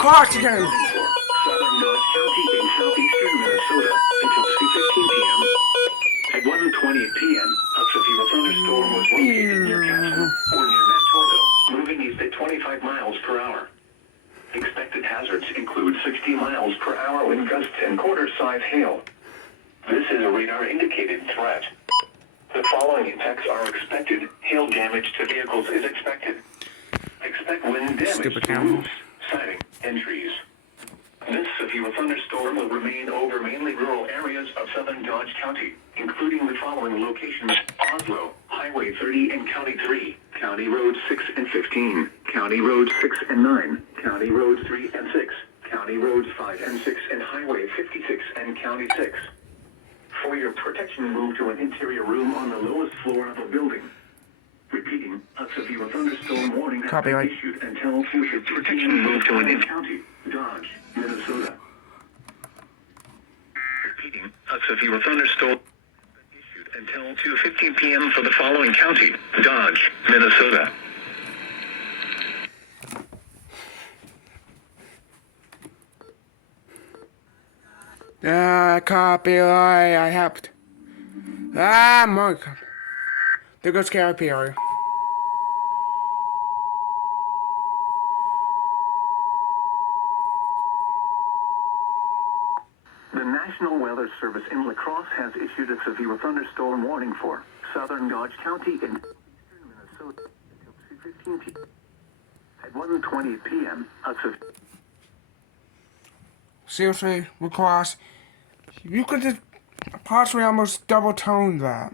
course you can. Southern Dodge County in southeastern Minnesota until 2:15 p.m. At 1:20 p.m., a severe thunderstorm was located near Castle or near Mantorville, moving east at 25 miles per hour. Expected hazards include 60 miles per hour wind gusts and quarter-size hail. This is a radar-indicated threat. The following impacts are expected. Hail damage to vehicles is expected. Expect wind damage to roofs, siding, and trees. This severe thunderstorm will remain over mainly rural areas of southern Dodge County, including the following locations: Oslo, Highway 30 and County 3, County Roads 6 and 15, County Roads 6 and 9, County Roads 3 and 6, County Roads 5 and 6, and Highway 56 and County 6. For your protection, move to an interior room on the lowest floor of a building. Repeating, a severe thunderstorm warning has been issued until future protection. Move to an county, Dodge, Minnesota. Repeating, a severe thunderstorm issued until 2:15 p.m. for the following county, Dodge, Minnesota. Copyright, I helped. More copy. There goes copyright. The National Weather Service in La Crosse has issued a severe thunderstorm warning for southern Dodge County in eastern Minnesota until 2:15 p.m. At 1:20 p.m., a severe... Seriously, LaCrosse, you could just possibly almost double tone that.